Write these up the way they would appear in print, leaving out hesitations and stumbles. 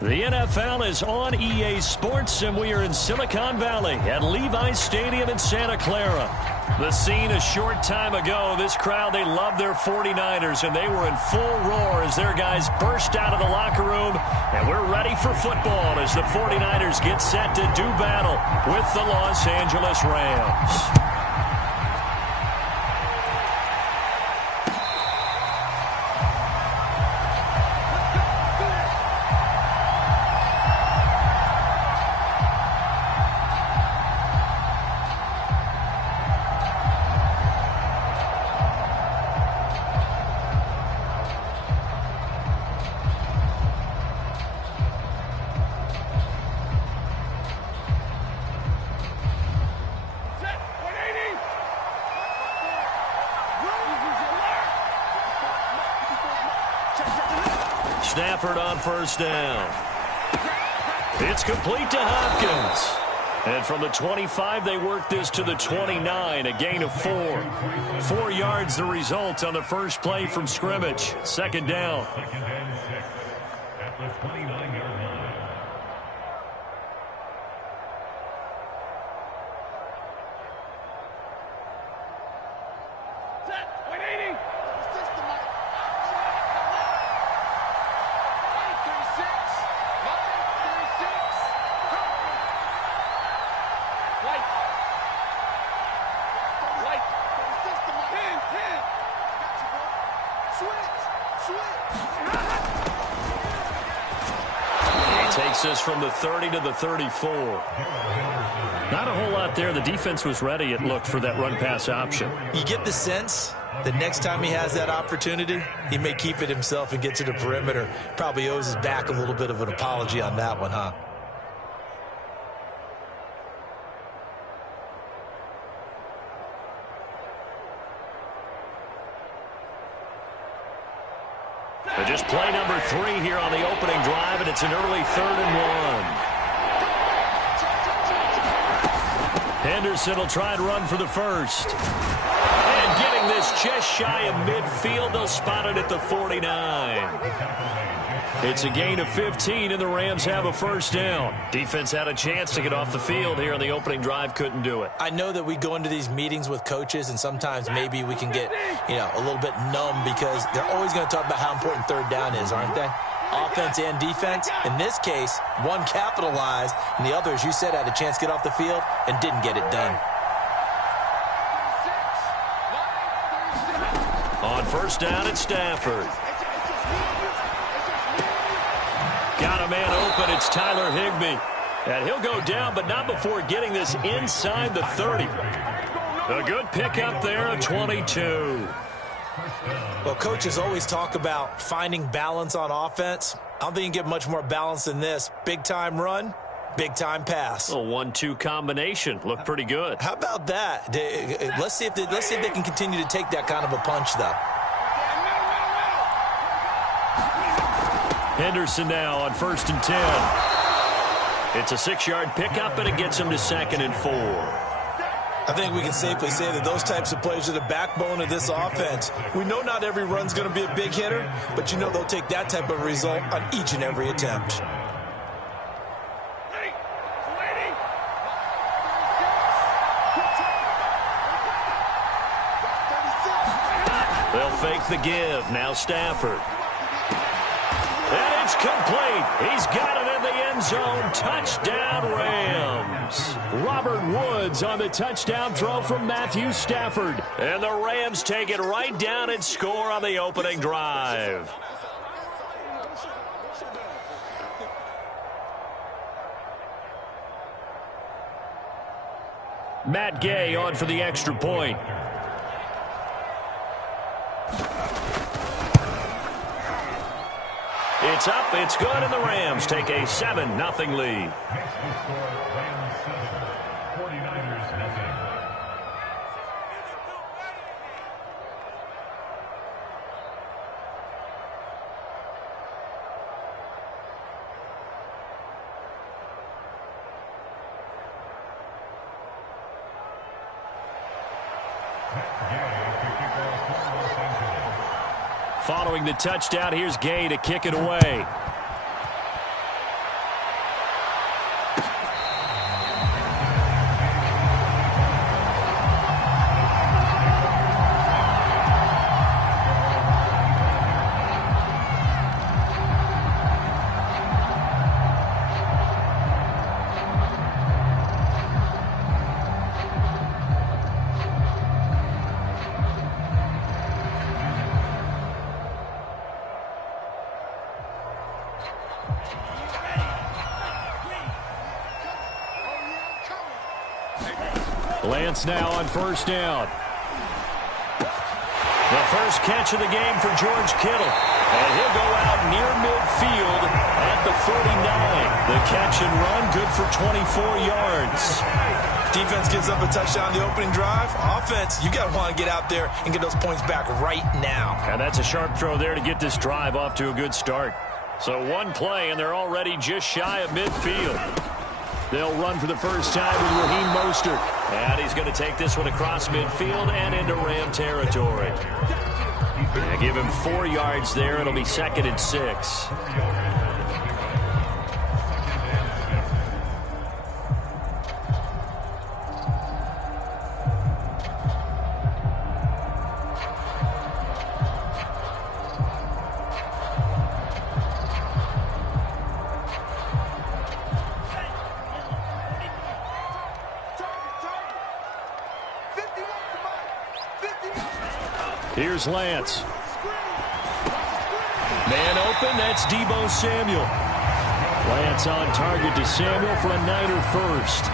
The NFL is on EA Sports, and we are in Silicon Valley at Levi's Stadium in Santa Clara. The scene a short time ago, this crowd, they love their 49ers, and they were in full roar as their guys burst out of the locker room, and we're ready for football as the 49ers get set to do battle with the Los Angeles Rams. Stafford on first down. It's complete to Hopkins. And from the 25, they work this to the 29, a gain of 4. 4 yards the result on the first play from scrimmage. Second down. At the 29-yard line. Takes us from the 30 to the 34. Not a whole lot there. The defense was ready, it looked, for that run-pass option. You get the sense that next time he has that opportunity, he may keep it himself and get to the perimeter. Probably owes his back a little bit of an apology on that one, huh? Just play number 3 here on the opening drive, and it's an early 3rd and 1. Henderson will try and run for the first. And getting this just shy of midfield, they'll spot it at the 49. It's a gain of 15, and the Rams have a first down. Defense had a chance to get off the field here on the opening drive, couldn't do it. I know that we go into these meetings with coaches, and sometimes maybe we can get, a little bit numb because they're always going to talk about how important third down is, aren't they? Offense and defense. In this case, one capitalized, and the other, as you said, had a chance to get off the field and didn't get it done. On first down, it's Stafford. Got a man open. It's Tyler Higbee. And he'll go down, but not before getting this inside the 30. A good pickup there of 22. Well, coaches always talk about finding balance on offense. I don't think you can get much more balance than this. Big-time run, big-time pass. A 1-2 combination. Looked pretty good. How about that? Let's see if they can continue to take that kind of a punch, though. Henderson now on first and 10. It's a 6-yard pickup, and it gets him to 2nd and 4. I think we can safely say that those types of plays are the backbone of this offense. We know not every run's going to be a big hitter, but they'll take that type of result on each and every attempt. They'll fake the give. Now Stafford. And it's complete. He's got it in the end zone. Touchdown, Rams. Robert Woods on the touchdown throw from Matthew Stafford. And the Rams take it right down and score on the opening drive. Matt Gay on for the extra point. It's up, it's good, and the Rams take a 7-0 lead. Rams 7, 49ers nothing. Following the touchdown, here's Gay to kick it away. Lance now on first down. The first catch of the game for George Kittle. And he'll go out near midfield at the 49. The catch and run, good for 24 yards. Defense gives up a touchdown the opening drive. Offense, you got to want to get out there and get those points back right now. And that's a sharp throw there to get this drive off to a good start. So one play, and they're already just shy of midfield. They'll run for the first time with Raheem Mostert. And he's going to take this one across midfield and into Ram territory. And give him 4 yards there. It'll be 2nd and 6. Here's Lance. Man open, that's Deebo Samuel. Lance on target to Samuel for a Niner first.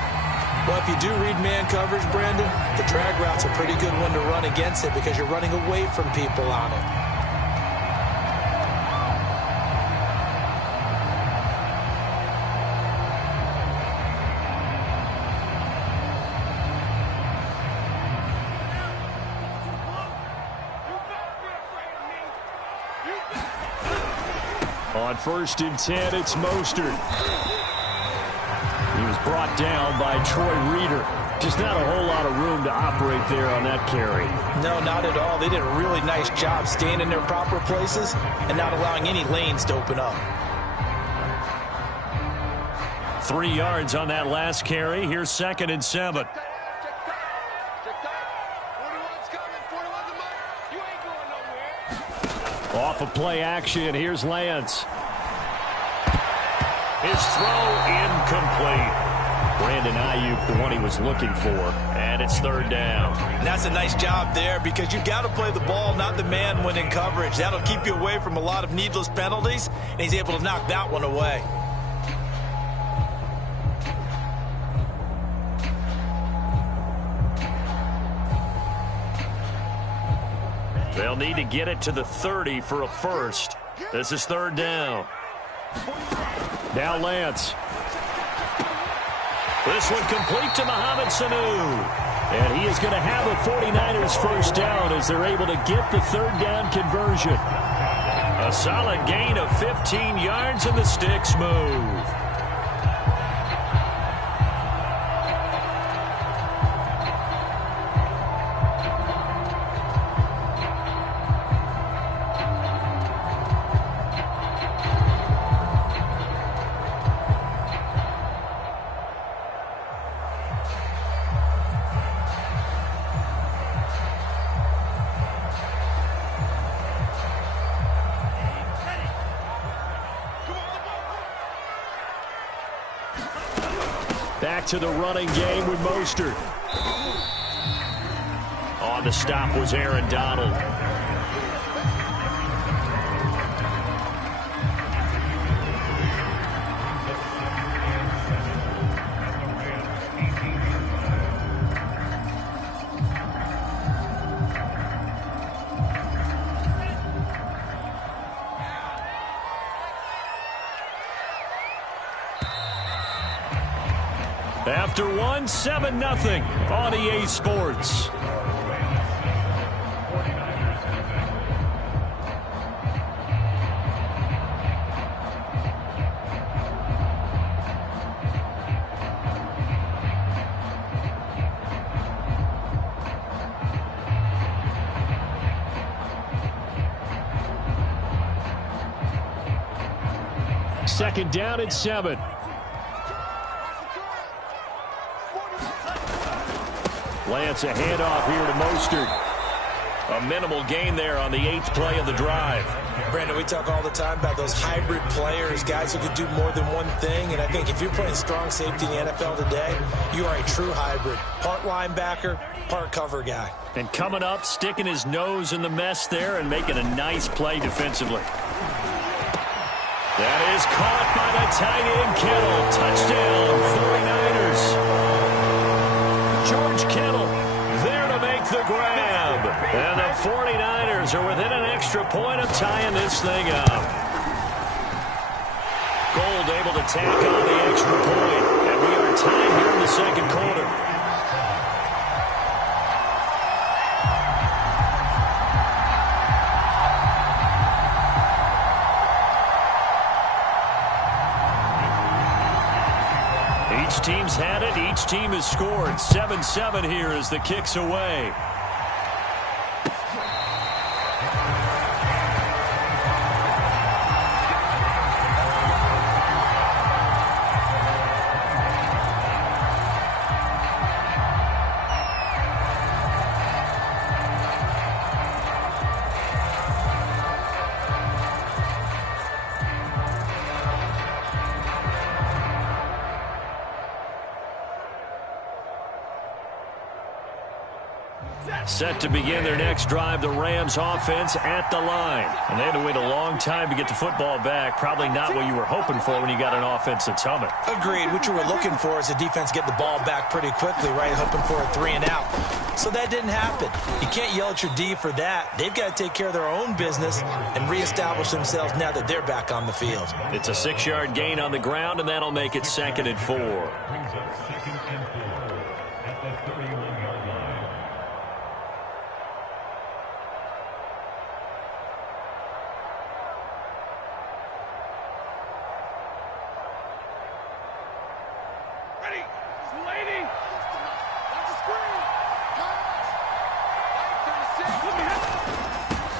Well, if you do read man coverage, Brandon, the drag route's a pretty good one to run against it because you're running away from people on it. On 1st and 10, it's Mostert. He was brought down by Troy Reeder. Just not a whole lot of room to operate there on that carry. No, not at all. They did a really nice job staying in their proper places and not allowing any lanes to open up. 3 yards on that last carry. Here's 2nd and 7. Off of play action, here's Lance. His throw incomplete. Brandon Ayuk, the one he was looking for, and it's 3rd down. And that's a nice job there because you've got to play the ball, not the man when in coverage. That'll keep you away from a lot of needless penalties, and he's able to knock that one away. They'll need to get it to the 30 for a first. This is 3rd down. Now Lance. This one complete to Mohamed Sanu. And he is going to have a 49ers first down as they're able to get the 3rd down conversion. A solid gain of 15 yards and the sticks move. Back to the running game with Mostert. On the stop was Aaron Donald. After one, 7-0 on EA Sports. Second down and 7. Lance, a handoff here to Mostert. A minimal gain there on the 8th play of the drive. Brandon, we talk all the time about those hybrid players, guys who could do more than one thing. And I think if you're playing strong safety in the NFL today, you are a true hybrid. Part linebacker, part cover guy. And coming up, sticking his nose in the mess there and making a nice play defensively. That is caught by the tight end, Kittle. Touchdown, 49ers. George Kittle there to make the grab. And the 49ers are within an extra point of tying this thing up. Gold able to tack on the extra point. And we are tied here in the second quarter. Each team's had it. Each team has scored. 7-7 here as the kick's away. Set to begin their next drive, the Rams offense at the line. And they had to wait a long time to get the football back. Probably not what you were hoping for when you got an offense that's humming. Agreed. What you were looking for is the defense get the ball back pretty quickly, right? Hoping for a 3-and-out. So that didn't happen. You can't yell at your D for that. They've got to take care of their own business and reestablish themselves now that they're back on the field. It's a 6-yard gain on the ground, and that'll make it 2nd and 4. Brings up 2nd and 4 at the 31-yard line.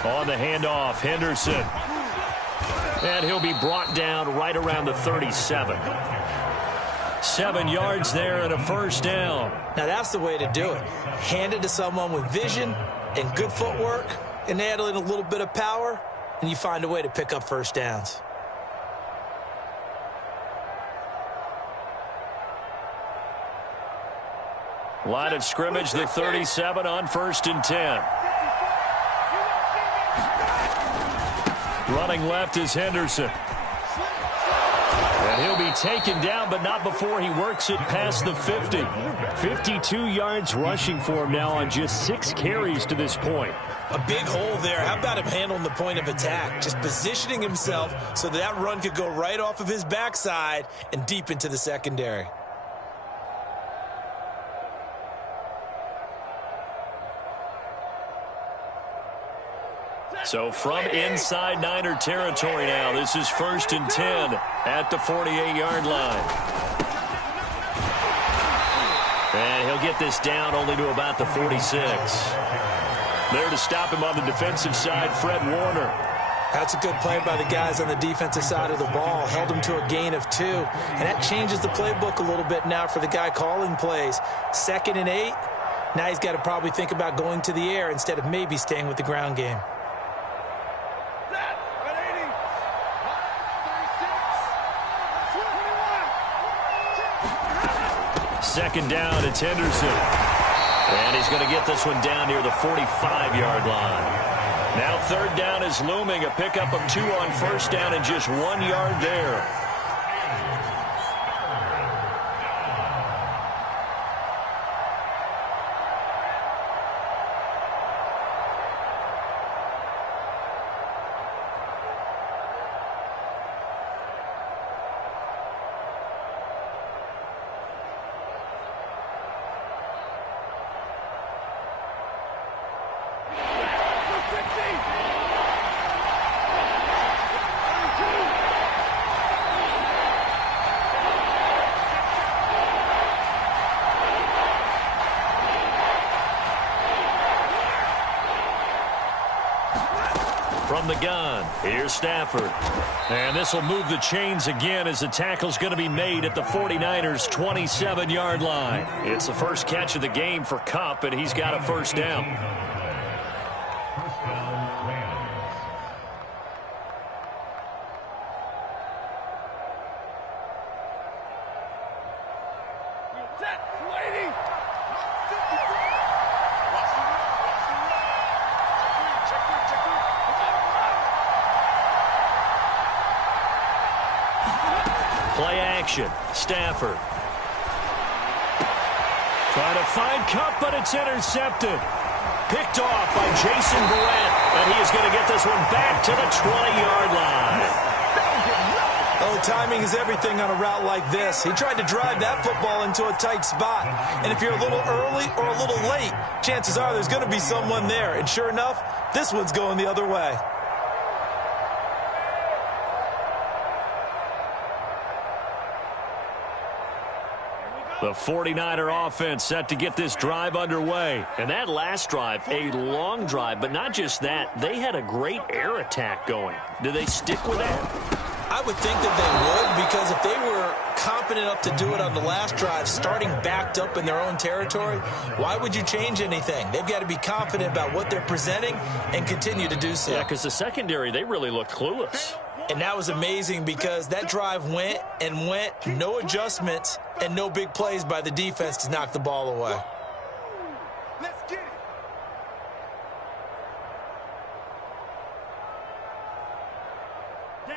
On the handoff, Henderson. And he'll be brought down right around the 37. 7 yards there and a first down. Now that's the way to do it. Hand it to someone with vision and good footwork and add in a little bit of power, and you find a way to pick up first downs. Line of scrimmage, the 37 on 1st and 10. Running left is Henderson. And he'll be taken down, but not before he works it past the 50. 52 yards rushing for him now on just 6 carries to this point. A big hole there. How about him handling the point of attack? Just positioning himself so that run could go right off of his backside and deep into the secondary. So from inside Niner territory now, this is 1st and 10 at the 48-yard line. And he'll get this down only to about the 46. There to stop him on the defensive side, Fred Warner. That's a good play by the guys on the defensive side of the ball. Held him to a gain of 2. And that changes the playbook a little bit now for the guy calling plays. 2nd and 8. Now he's got to probably think about going to the air instead of maybe staying with the ground game. Second down, it's Henderson. And he's going to get this one down near the 45-yard line. Now 3rd down is looming. A pickup of 2 on 1st down and just 1 yard there. From the gun, here's Stafford. And this will move the chains again as the tackle's going to be made at the 49ers' 27-yard line. It's the first catch of the game for Kupp, and he's got a first down. Play action. Stafford. Trying to find Cup, but it's intercepted. Picked off by Jason Verrett, and he is going to get this one back to the 20-yard line. Oh, timing is everything on a route like this. He tried to drive that football into a tight spot. And if you're a little early or a little late, chances are there's going to be someone there. And sure enough, this one's going the other way. The 49er offense set to get this drive underway. And that last drive, a long drive, but not just that. They had a great air attack going. Do they stick with that? I would think that they would, because if they were confident enough to do it on the last drive, starting backed up in their own territory, why would you change anything? They've got to be confident about what they're presenting and continue to do so. Yeah, because the secondary, they really looked clueless. And that was amazing because that drive went and went, no adjustments and no big plays by the defense to knock the ball away. Let's get it.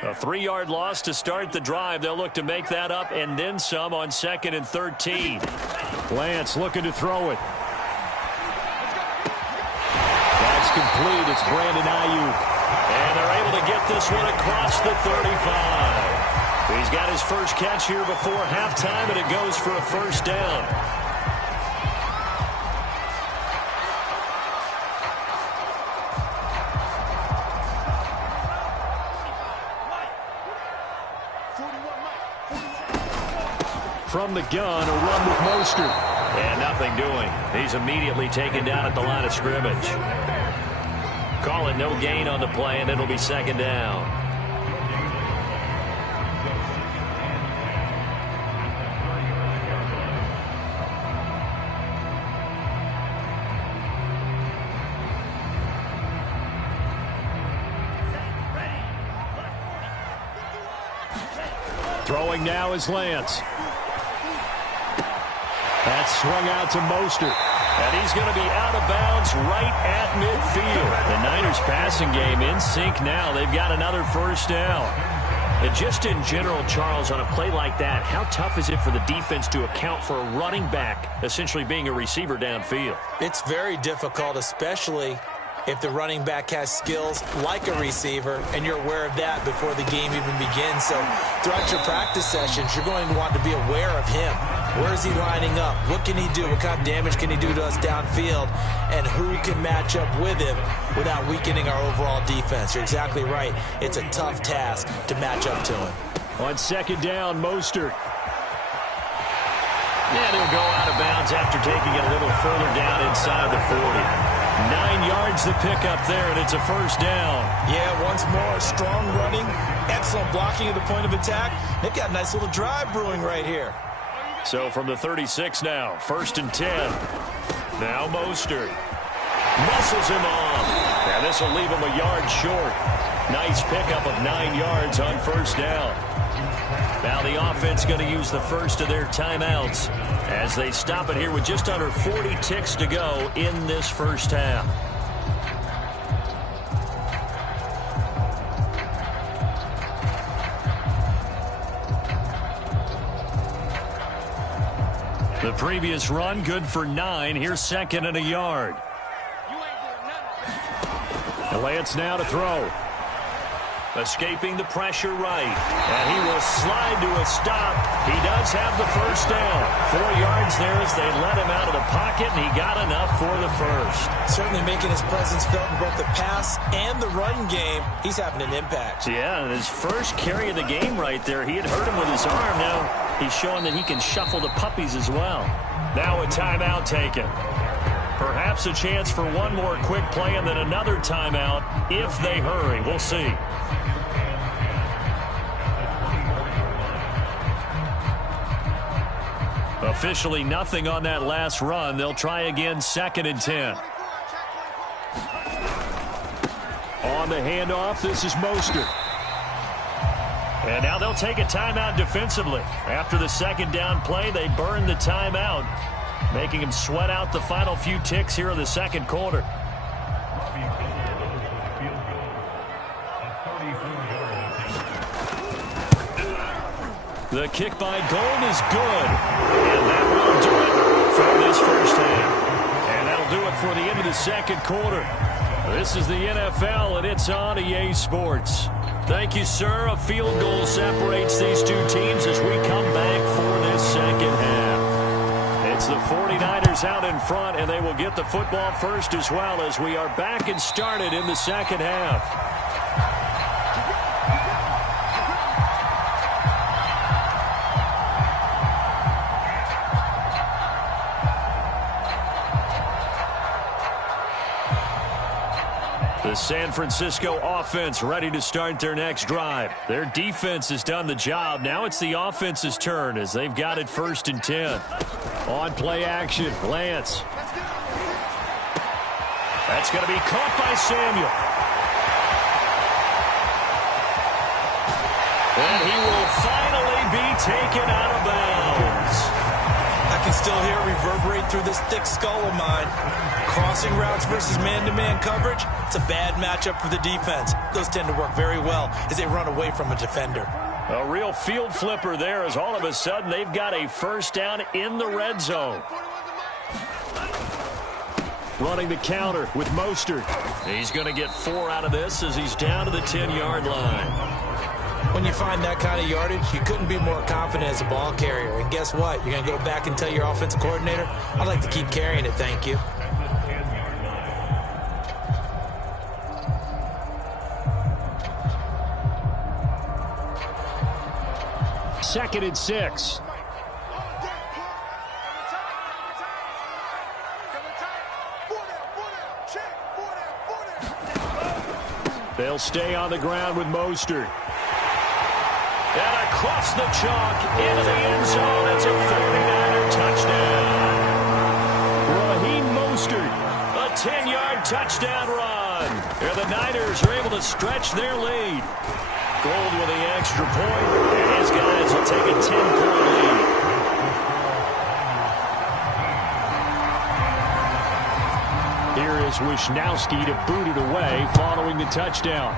A 3-yard loss to start the drive. They'll look to make that up and then some on 2nd and 13. Lance looking to throw it. That's complete. It's Brandon Ayuk. And they're able to get this one across the 35. He's got his first catch here before halftime, and it goes for a first down. From the gun, a run with Mostert. And nothing doing. He's immediately taken down at the line of scrimmage. Call it no gain on the play, and it'll be 2nd down. Throwing now is Lance. That's swung out to Mostert. And he's going to be out of bounds right at midfield. The Niners passing game in sync now. They've got another first down. And just in general, Charles, on a play like that, how tough is it for the defense to account for a running back essentially being a receiver downfield? It's very difficult, especially if the running back has skills like a receiver, and you're aware of that before the game even begins. So throughout your practice sessions, you're going to want to be aware of him. Where is he lining up? What can he do? What kind of damage can he do to us downfield? And who can match up with him without weakening our overall defense? You're exactly right. It's a tough task to match up to him. On 2nd down, Mostert. And he'll go out of bounds after taking it a little further down inside the 40. 9 yards to pick up there, and it's a first down. Yeah, once more, strong running, excellent blocking at the point of attack. They've got a nice little drive brewing right here. So from the 36 now, 1st and 10. Now Mostert. Muscles him off. And this will leave him a yard short. Nice pickup of 9 yards on first down. Now the offense going to use the first of their timeouts as they stop it here with just under 40 ticks to go in this first half. The previous run good for 9. Here's 2nd and a yard. Lance now to throw. Escaping the pressure right. And he will slide to a stop. He does have the first down. 4 yards there as they let him out of the pocket, and he got enough for the first. Certainly making his presence felt in both the pass and the run game. He's having an impact. Yeah, his first carry of the game right there. He had hurt him with his arm. Now he's showing that he can shuffle the puppies as well. Now a timeout taken. Perhaps a chance for one more quick play and then another timeout if they hurry. We'll see. Officially nothing on that last run. They'll try again 2nd and 10. On the handoff, this is Mostert. And now they'll take a timeout defensively. After the 2nd down play, they burn the timeout, making him sweat out the final few ticks here in the 2nd quarter. The kick by Gold is good. And that will do it for this first half. And that'll do it for the end of the second quarter. This is the NFL, and it's on EA Sports. Thank you, sir. A field goal separates these two teams as we come back for this second half. It's the 49ers out in front, and they will get the football first as well as we are back and started in the second half. The San Francisco offense ready to start their next drive. Their defense has done the job. Now it's the offense's turn as they've got it 1st and 10. On play action, Lance. That's going to be caught by Samuel. And he will finally be taken out of bounds. I can still hear it reverberate through this thick skull of mine. Crossing routes versus man-to-man coverage, it's a bad matchup for the defense. Those tend to work very well as they run away from a defender. A real field flipper there as all of a sudden they've got a first down in the red zone. Running the counter with Mostert. He's going to get 4 out of this as he's down to the 10-yard line. When you find that kind of yardage, you couldn't be more confident as a ball carrier. And guess what? You're going to go back and tell your offensive coordinator, I'd like to keep carrying it, thank you. Second and 6. They'll stay on the ground with Mostert. And across the chalk into the end zone. It's a 49er touchdown. Raheem Mostert, a 10-yard touchdown run. And the Niners are able to stretch their lead. Gold with the extra point, and his guys will take a 10-point lead. Here is Wisnowski to boot it away following the touchdown.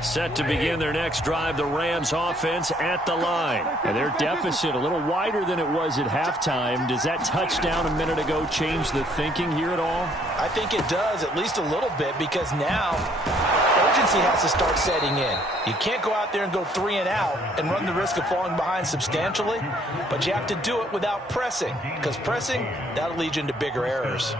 Set to begin their next drive, the Rams offense at the line. And their deficit a little wider than it was at halftime. Does that touchdown a minute ago change the thinking here at all? I think it does, at least a little bit, because now urgency has to start setting in. You can't go out there and go 3 and out and run the risk of falling behind substantially, but you have to do it without pressing, because pressing, that'll lead you into bigger errors.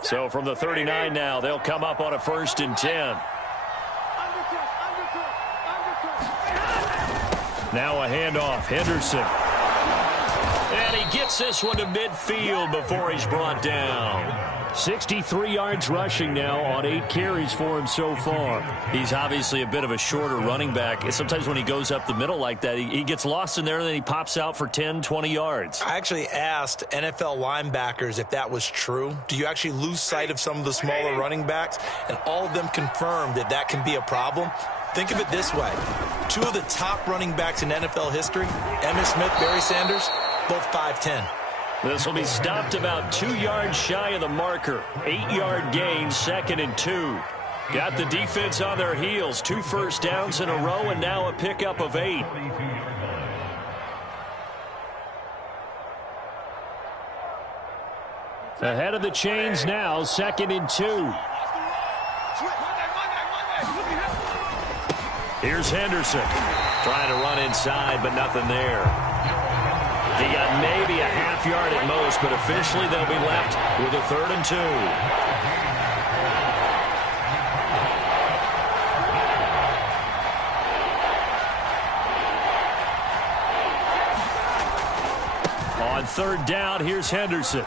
So from the 39 now, they'll come up on a 1st and 10. Now a handoff, Henderson. And he gets this one to midfield before he's brought down. 63 yards rushing now on 8 carries for him so far. He's obviously a bit of a shorter running back. And sometimes when he goes up the middle like that, he gets lost in there and then he pops out for 10, 20 yards. I actually asked NFL linebackers if that was true. Do you actually lose sight of some of the smaller running backs? And all of them confirmed that that can be a problem. Think of it this way. 2 of the top running backs in NFL history, Emmitt Smith, Barry Sanders, both 5'10". This will be stopped about 2 yards shy of the marker. 8-yard gain, 2nd and 2. Got the defense on their heels. 2 first downs in a row and now a pickup of 8. Ahead of the chains now, 2nd and 2. Here's Henderson. Trying to run inside, but nothing there. He got maybe a half yard at most, but officially they'll be left with a 3rd and 2. On 3rd down, here's Henderson.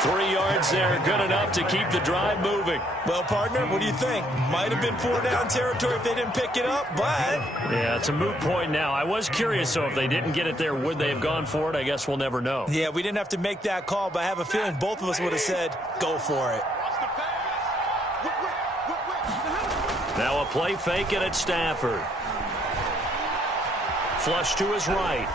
3 yards there, good enough to keep the drive moving. Well, partner, what do you think? Might have been 4-down territory if they didn't pick it up, but... Yeah, it's a moot point now. I was curious, so if they didn't get it there, would they have gone for it? I guess we'll never know. Yeah, we didn't have to make that call, but I have a feeling both of us would have said, go for it. Now a play fake it at Stafford. Flush to his right.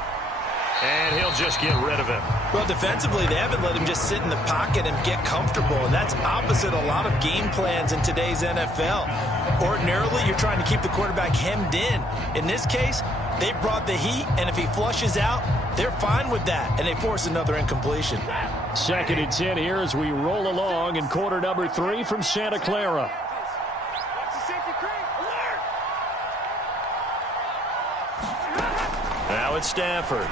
And he'll just get rid of him. Well, defensively, they haven't let him just sit in the pocket and get comfortable, and that's opposite a lot of game plans in today's NFL. Ordinarily, you're trying to keep the quarterback hemmed in. In this case, they brought the heat, and if he flushes out, they're fine with that, and they force another incompletion. 2nd and 10 here as we roll along in quarter number 3 from Santa Clara. Now it's Stafford.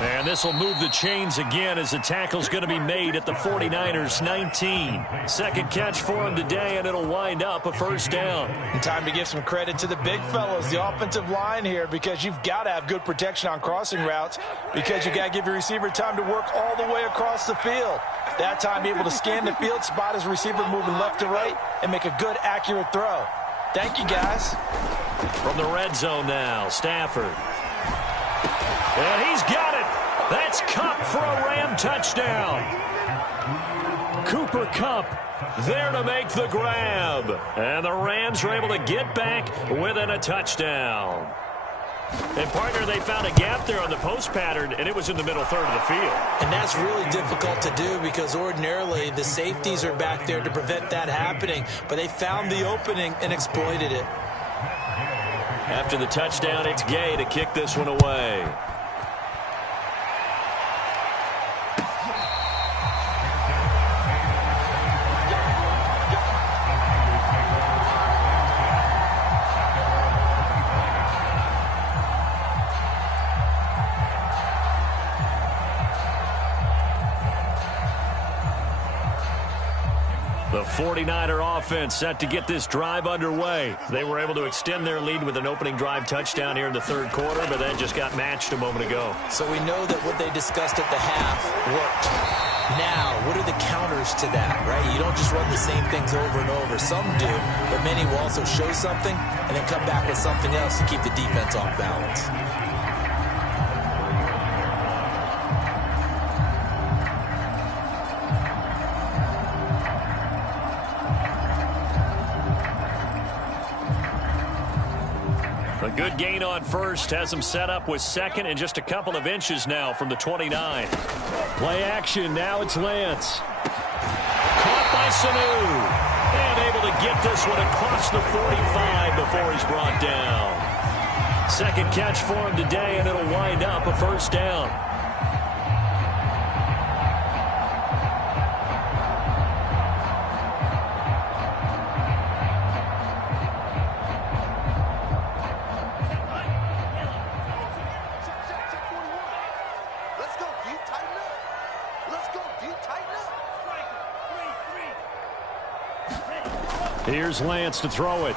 And this will move the chains again as the tackle's going to be made at the 49ers 19. Second catch for him today, and it'll wind up a first down. And time to give some credit to the big fellows, the offensive line here, because you've got to have good protection on crossing routes because you got to give your receiver time to work all the way across the field. That time, be able to scan the field, spot his receiver moving left to right, and make a good, accurate throw. Thank you, guys. From the red zone now, Stafford. And he's got it. That's Kupp for a Ram touchdown. Cooper Kupp there to make the grab. And the Rams are able to get back within a touchdown. And, partner, they found a gap there on the post pattern, and it was in the middle third of the field. And that's really difficult to do because ordinarily the safeties are back there to prevent that happening. But they found the opening and exploited it. After the touchdown, it's Gay to kick this one away. The 49er offense set to get this drive underway. They were able to extend their lead with an opening drive touchdown here in the third quarter, but that just got matched a moment ago. So we know that what they discussed at the half worked. Now, what are the counters to that, right? You don't just run the same things over and over. Some do, but many will also show something and then come back with something else to keep the defense off balance. A good gain on first has them set up with second and just a couple of inches now from the 29. Play action. Now it's Lance. Caught by Sanu. And able to get this one across the 45 before he's brought down. Second catch for him today, and it'll wind up a first down. Here's Lance to throw it.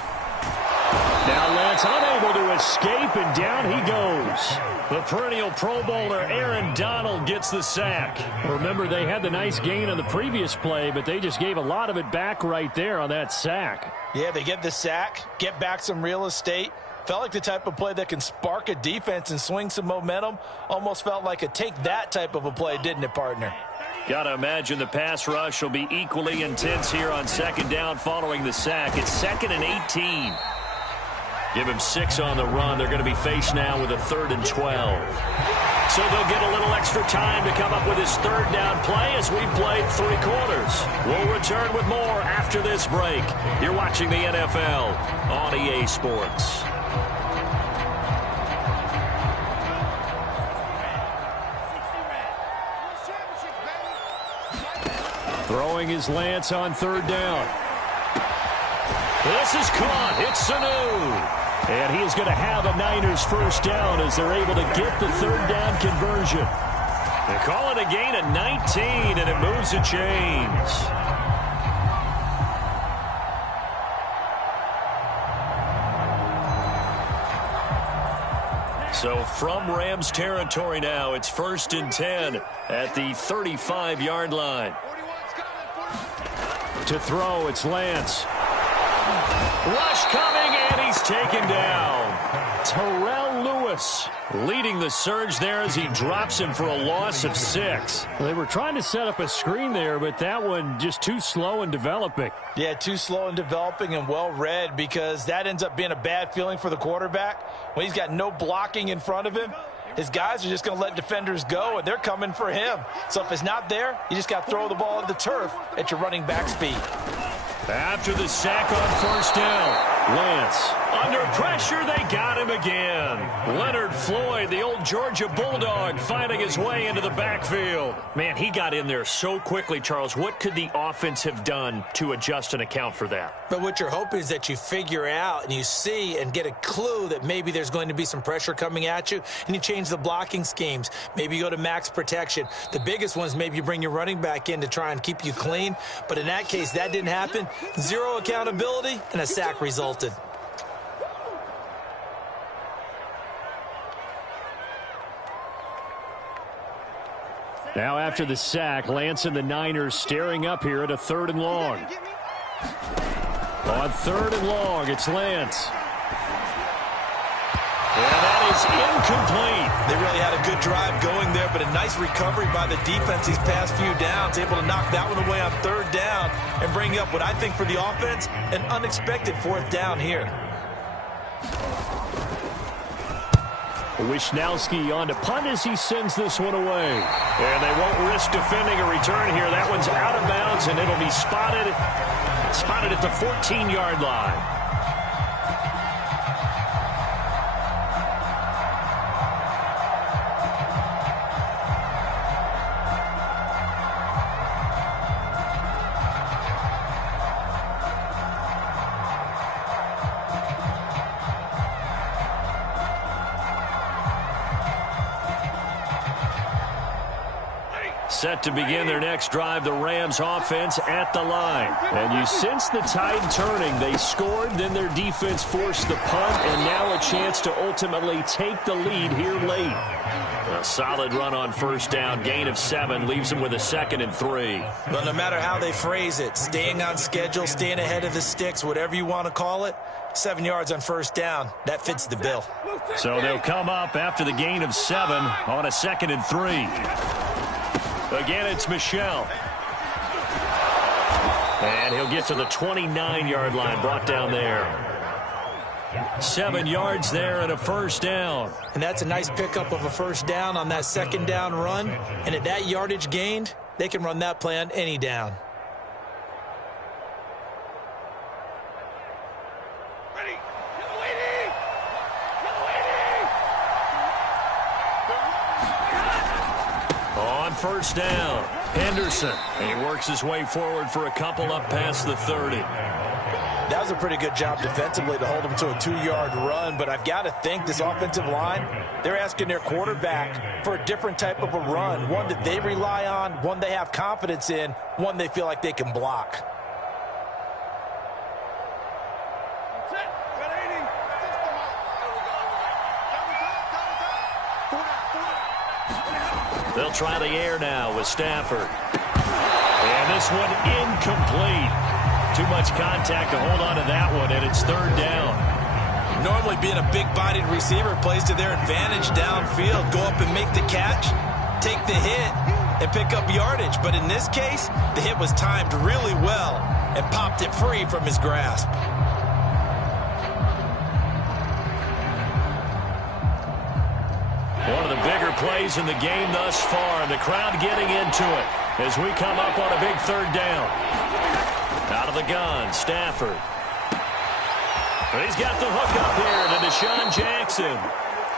Now Lance unable to escape, and down he goes. The perennial Pro Bowler Aaron Donald gets the sack. Remember, they had the nice gain on the previous play, but they just gave a lot of it back right there on that sack. Yeah, they get the sack, get back some real estate. Felt like the type of play that can spark a defense and swing some momentum. Almost felt like a take that type of a play, didn't it, partner? Got to imagine the pass rush will be equally intense here on second down following the sack. It's 2nd and 18. Give him 6 on the run. They're going to be faced now with a 3rd and 12. So they'll get a little extra time to come up with his third down play as we've played 3 quarters. We'll return with more after this break. You're watching the NFL on EA Sports. Throwing his Lance on 3rd down. This is caught. It's Sanu. And he is going to have a Niners first down as they're able to get the 3rd down conversion. They call it a gain of 19, and it moves the chains. So from Rams territory now, it's 1st and 10 at the 35-yard line. To throw, it's Lance. Rush coming, and he's taken down. Terrell Lewis leading the surge there as he drops him for a loss of 6. They were trying to set up a screen there, but that one just too slow in developing. Yeah, too slow in developing and well read, because that ends up being a bad feeling for the quarterback. When he's got no blocking in front of him, his guys are just going to let defenders go, and they're coming for him. So if it's not there, you just got to throw the ball at the turf at your running back speed. After the sack on 1st down, Lance under pressure, they got him again. Leonard Floyd, the old Georgia Bulldog, finding his way into the backfield. Man, he got in there so quickly, Charles. What could the offense have done to adjust and account for that? But what you're hoping is that you figure out and you see and get a clue that maybe there's going to be some pressure coming at you, and you change the blocking schemes. Maybe you go to max protection. The biggest ones, maybe you bring your running back in to try and keep you clean. But in that case, that didn't happen. Zero accountability, and a sack resulted. Now after the sack, Lance and the Niners staring up here at a 3rd and long. On 3rd and long, it's Lance. And that is incomplete. They really had a good drive going there, but a nice recovery by the defense these past few downs, able to knock that one away on 3rd down and bring up what I think for the offense, an unexpected 4th down here. Wishnowski on to punt as he sends this one away. And they won't risk defending a return here. That one's out of bounds, and it'll be spotted at the 14-yard line. Set to begin their next drive, the Rams offense at the line. And you sense the tide turning. They scored, then their defense forced the punt, and now a chance to ultimately take the lead here late. A solid run on 1st down, gain of 7, leaves them with a 2nd and 3. But no matter how they phrase it, staying on schedule, staying ahead of the sticks, whatever you want to call it, 7 yards on 1st down, that fits the bill. So they'll come up after the gain of 7 on a 2nd and 3. Again, it's Michel. And he'll get to the 29-yard line, brought down there. 7 yards there and a 1st down. And that's a nice pickup of a 1st down on that 2nd down run. And at that yardage gained, they can run that play on any down. On 1st down, Henderson. And he works his way forward for a couple up past the 30. That was a pretty good job defensively to hold him to a 2-yard run, but I've got to think this offensive line, they're asking their quarterback for a different type of a run, one that they rely on, one they have confidence in, one they feel like they can block. They'll try the air now with Stafford. And this one incomplete. Too much contact to hold on to that one, and it's 3rd down. Normally being a big-bodied receiver plays to their advantage downfield. Go up and make the catch, take the hit, and pick up yardage. But in this case, the hit was timed really well and popped it free from his grasp. One of the bigger plays in the game thus far, and the crowd getting into it as we come up on a big 3rd down. Out of the gun, Stafford. And he's got the hook up here to Deshaun Jackson.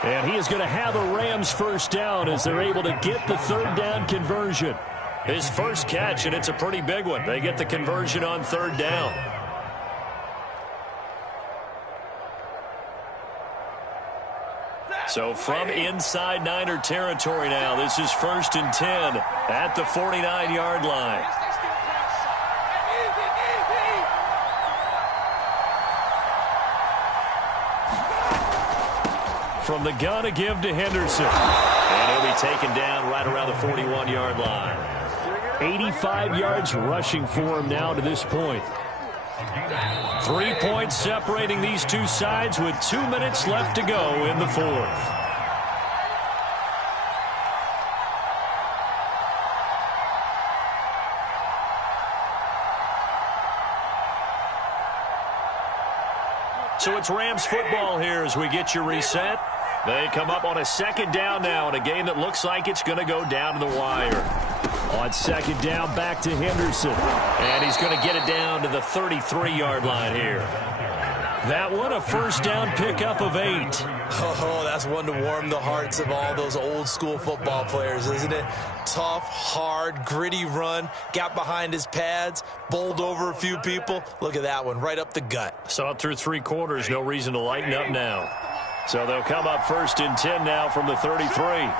And he is going to have a Rams 1st down as they're able to get the 3rd down conversion. His first catch, and it's a pretty big one. They get the conversion on 3rd down. So from inside Niner territory now, this is 1st and 10 at the 49-yard line. from the gun to give to Henderson. And he'll be taken down right around the 41-yard line. 85 yards rushing for him now to this point. 3 points separating these two sides with 2 minutes left to go in the fourth. So it's Rams football here as we get you reset. They come up on a second down now in a game that looks like it's going to go down to the wire. On second down, back to Henderson. And he's going to get it down to the 33-yard line here. That one, a first down pickup of 8. Oh, that's one to warm the hearts of all those old-school football players, isn't it? Tough, hard, gritty run, got behind his pads, bowled over a few people. Look at that one, right up the gut. Saw it through 3 quarters, no reason to lighten up now. So they'll come up 1st and 10 now from the 33.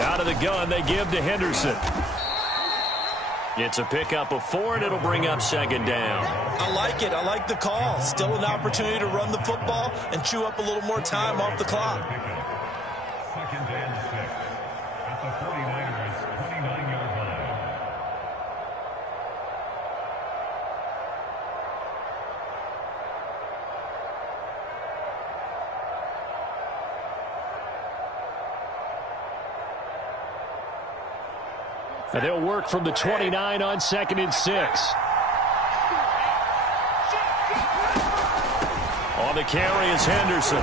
Out of the gun, they give to Henderson. It's a pickup of 4, and it'll bring up 2nd down. I like it. I like the call. Still an opportunity to run the football and chew up a little more time off the clock. 2nd and 6 at the 49ers' 29-yard line. And they'll work from the 29 on 2nd and 6. On the carry is Henderson.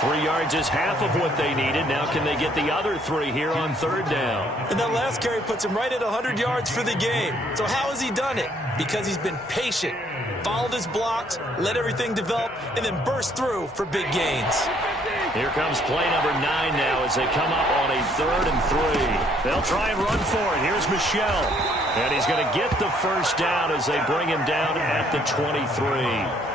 3 yards is half of what they needed. Now can they get the other 3 here on 3rd down? And that last carry puts him right at 100 yards for the game. So how has he done it? Because he's been patient, followed his blocks, let everything develop, and then burst through for big gains. Here comes play number 9 now as they come up on a 3rd and 3. They'll try and run for it. Here's Michel. And he's going to get the first down as they bring him down at the 23.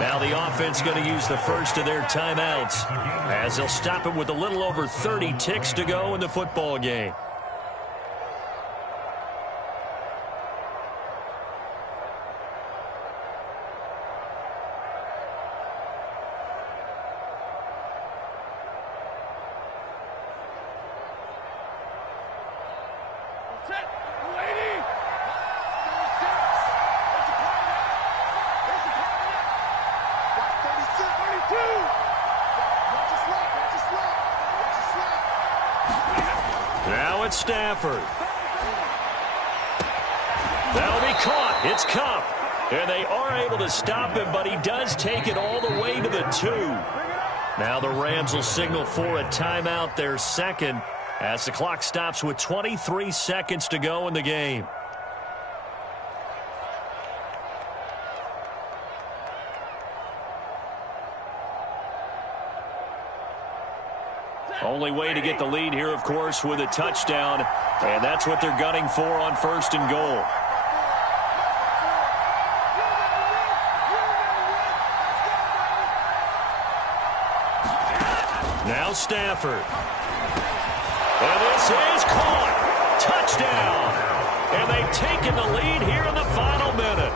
Now the offense going to use the first of their timeouts as they'll stop it with a little over 30 ticks to go in the football game. Now it's Stafford. That'll be caught. It's Cup. And they are able to stop him, but he does take it all the way to the 2. Now the Rams will signal for a timeout, their 2nd, as the clock stops with 23 seconds to go in the game. Only way to get the lead here, of course, with a touchdown, and that's what they're gunning for on 1st and goal. Now Stafford. And this is caught. Touchdown. And they've taken the lead here in the final minute.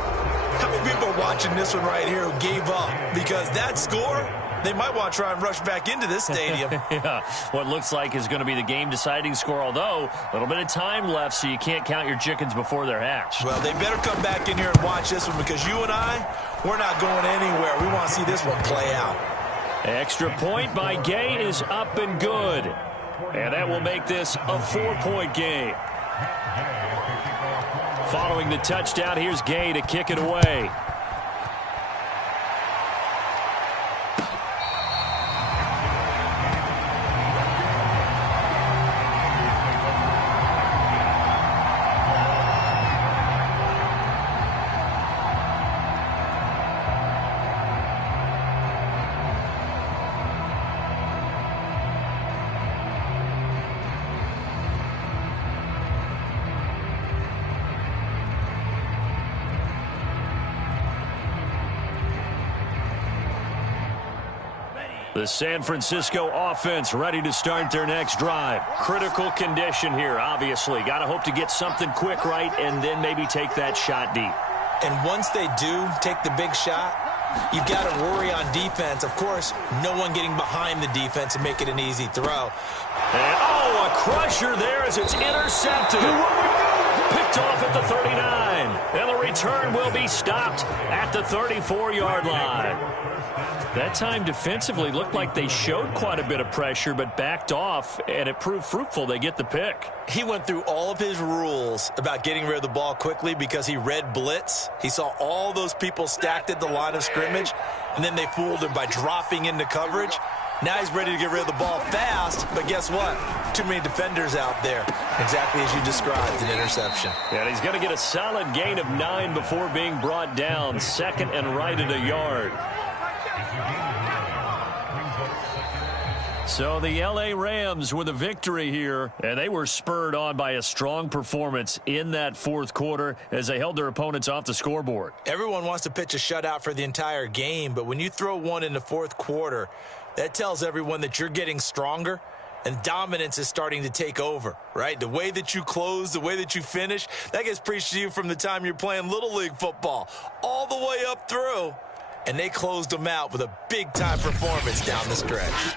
How many people are watching this one right here who gave up? Because that score, they might want to try and rush back into this stadium. Yeah, what looks like is going to be the game-deciding score, although a little bit of time left, so you can't count your chickens before they're hatched. Well, they better come back in here and watch this one because you and I, we're not going anywhere. We want to see this one play out. Extra point by Gay is up and good. And that will make this a 4-point game. Following the touchdown, here's Gay to kick it away. The San Francisco offense ready to start their next drive. Critical condition here, obviously. Got to hope to get something quick right and then maybe take that shot deep. And once they do take the big shot, you've got to worry on defense. Of course, no one getting behind the defense and make it an easy throw. And, oh, a crusher there as it's intercepted. Picked off at the 39. And the return will be stopped at the 34-yard line. That time defensively looked like they showed quite a bit of pressure but backed off, and it proved fruitful. They get the pick. He went through all of his rules about getting rid of the ball quickly because he read blitz. He saw all those people stacked at the line of scrimmage, and then they fooled him by dropping into coverage. Now he's ready to get rid of the ball fast, but guess what? Too many defenders out there. Exactly as you described, an interception. And he's going to get a solid gain of 9 before being brought down. Second and right at a yard. So the L.A. Rams with a victory here, and they were spurred on by a strong performance in that fourth quarter as they held their opponents off the scoreboard. Everyone wants to pitch a shutout for the entire game, but when you throw one in the fourth quarter, that tells everyone that you're getting stronger and dominance is starting to take over, right? The way that you close, the way that you finish, that gets preached to you from the time you're playing Little League football all the way up through, and they closed them out with a big-time performance down the stretch.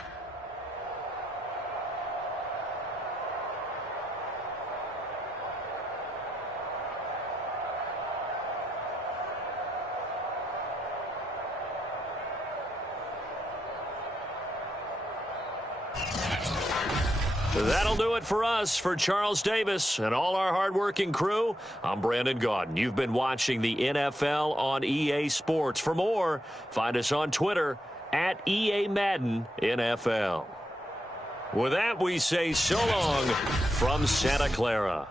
That'll do it for us. For Charles Davis and all our hardworking crew, I'm Brandon Gaudin. You've been watching the NFL on EA Sports. For more, find us on Twitter at EA Madden NFL. With that, we say so long from Santa Clara.